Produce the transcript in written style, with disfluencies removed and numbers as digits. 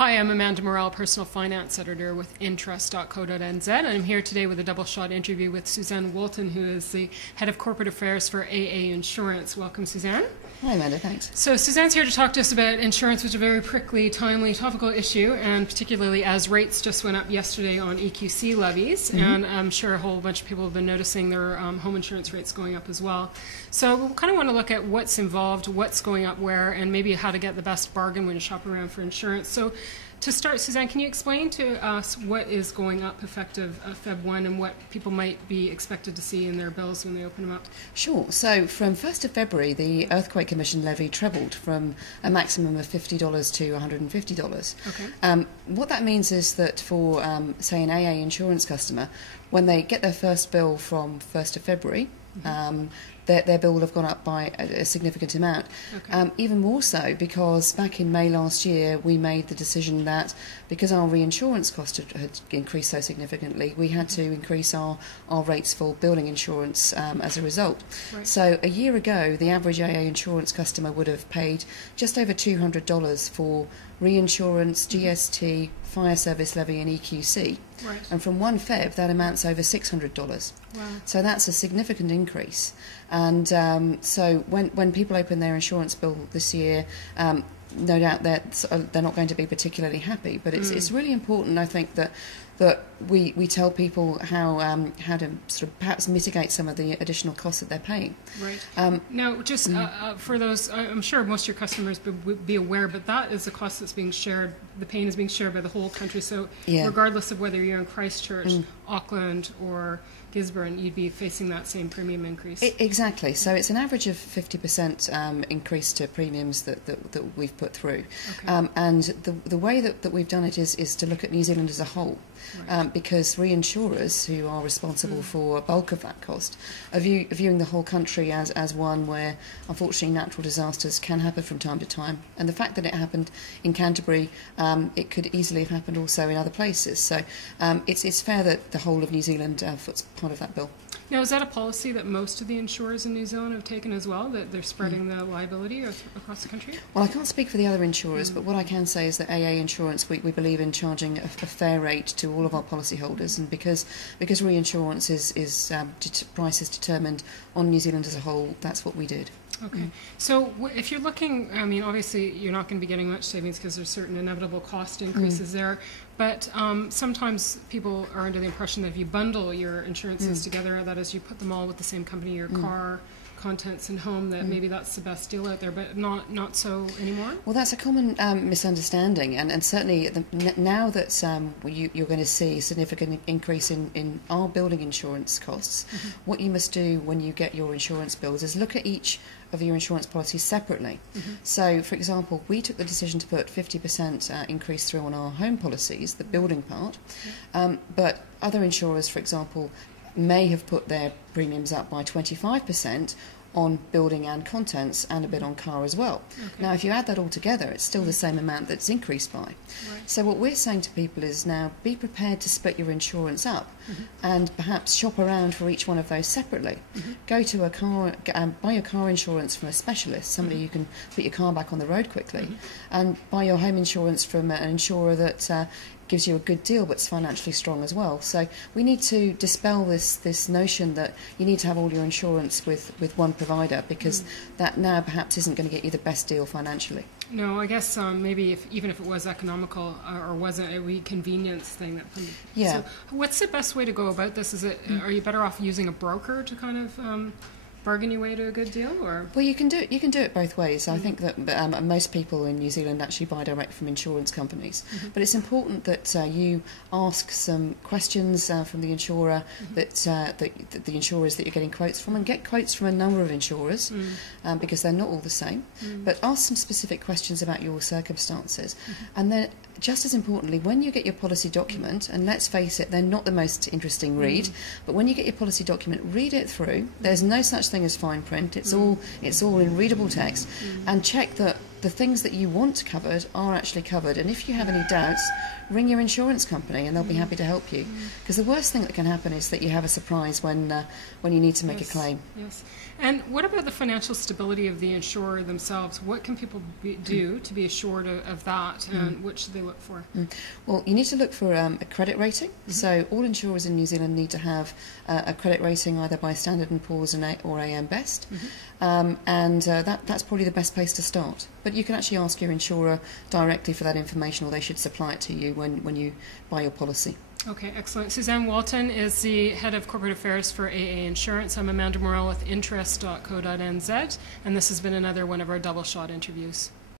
Hi, I'm Amanda Morrall, Personal Finance Editor with Interest.co.nz, and I'm here today with a double-shot interview with Suzanne Wolton, who is the Head of Corporate Affairs for AA Insurance. Welcome, Suzanne. Hi, Amanda, thanks. So Suzanne's here to talk to us about insurance, which is a very prickly, timely, topical issue, and particularly as rates just went up yesterday on EQC levies, and I'm sure a whole bunch of people have been noticing their home insurance rates going up as well. So we kind of want to look at what's involved, what's going up where, and maybe how to get the best bargain when you shop around for insurance. So to start, Suzanne, can you explain to us what is going up effective Feb 1 and what people might be expected to see in their bills when they open them up? Sure. So from 1st of February, the Earthquake Commission levy trebled from a maximum of $50 to $150. Okay. What that means is that for, say, an AA insurance customer, when they get their first bill from 1st of February, their bill will have gone up by a significant amount. Okay. Even more so because back in May last year we made the decision that because our reinsurance cost had increased so significantly, we had to increase our rates for building insurance as a result. Right. So a year ago the average AA insurance customer would have paid just over $200 for reinsurance, GST, fire service levy and EQC. Right. And from 1 Feb that amounts over $600. Wow. So that's a significant increase. And so when people open their insurance bill this year, no doubt they're not going to be particularly happy. But it's really important, I think, that we tell people how to sort of perhaps mitigate some of the additional costs that they're paying. Right. Now, just for those, I'm sure most of your customers would be aware, but that is a cost that's being shared. The pain is being shared by the whole country. So regardless of whether you're in Christchurch, Auckland, or Gisborne, you'd be facing that same premium increase. Exactly. So it's an average of 50% increase to premiums that we've put through. Okay. And the way that we've done it is to look at New Zealand as a whole. Right. Because reinsurers, who are responsible for a bulk of that cost, are viewing the whole country as one where, unfortunately, natural disasters can happen from time to time. And the fact that it happened in Canterbury, it could easily have happened also in other places. So it's fair that the whole of New Zealand foots part of that bill. Now, is that a policy that most of the insurers in New Zealand have taken as well, that they're spreading the liability across the country? Well, I can't speak for the other insurers, but what I can say is that AA Insurance, we believe in charging a fair rate to all of our policyholders, and because reinsurance price is determined on New Zealand as a whole, that's what we did. Okay. So if you're looking, I mean, obviously you're not going to be getting much savings because there's certain inevitable cost increases there, but sometimes people are under the impression that if you bundle your insurances together, that is, you put them all with the same company, your car, contents and home, that maybe that's the best deal out there, but not so anymore? Well, that's a common misunderstanding, and certainly now that you're going to see a significant increase in our building insurance costs, what you must do when you get your insurance bills is look at each of your insurance policies separately. So, for example, we took the decision to put 50% increase through on our home policies, the building part, but other insurers, for example, may have put their premiums up by 25% on building and contents and a bit on car as well. Okay. Now, if you add that all together, it's still the same amount that's increased by. Right. So what we're saying to people is now be prepared to split your insurance up and perhaps shop around for each one of those separately. Go to a car, buy your car insurance from a specialist, somebody you can put your car back on the road quickly, and buy your home insurance from an insurer that gives you a good deal but's financially strong as well. So we need to dispel this notion that you need to have all your insurance with one provider, because that now perhaps isn't going to get you the best deal financially. No, I guess maybe even if it was economical or wasn't a convenience thing. So what's the best way to go about this? Is it are you better off using a broker to kind of bargain your way to a good deal, or? Well, you can do it both ways. I think that most people in New Zealand actually buy direct from insurance companies, but it's important that you ask some questions from the insurer, that the insurers that you're getting quotes from, and get quotes from a number of insurers, because they're not all the same. But ask some specific questions about your circumstances, and then, just as importantly, when you get your policy document, and let's face it, they're not the most interesting read, but when you get your policy document, read it through. There's no such thing as fine print. It's all in readable text, and check that the things that you want covered are actually covered. And if you have any doubts, ring your insurance company and they'll be happy to help you. Because the worst thing that can happen is that you have a surprise when you need to make a claim. Yes. And what about the financial stability of the insurer themselves? What can people do to be assured of that, and what should they look for? Well, you need to look for a credit rating. So all insurers in New Zealand need to have a credit rating either by Standard & Poor's or AM Best. That's probably the best place to start. But you can actually ask your insurer directly for that information, or they should supply it to you when you buy your policy. Okay, excellent. Suzanne Wolton is the Head of Corporate Affairs for AA Insurance. I'm Amanda Morrall with interest.co.nz, and this has been another one of our double shot interviews.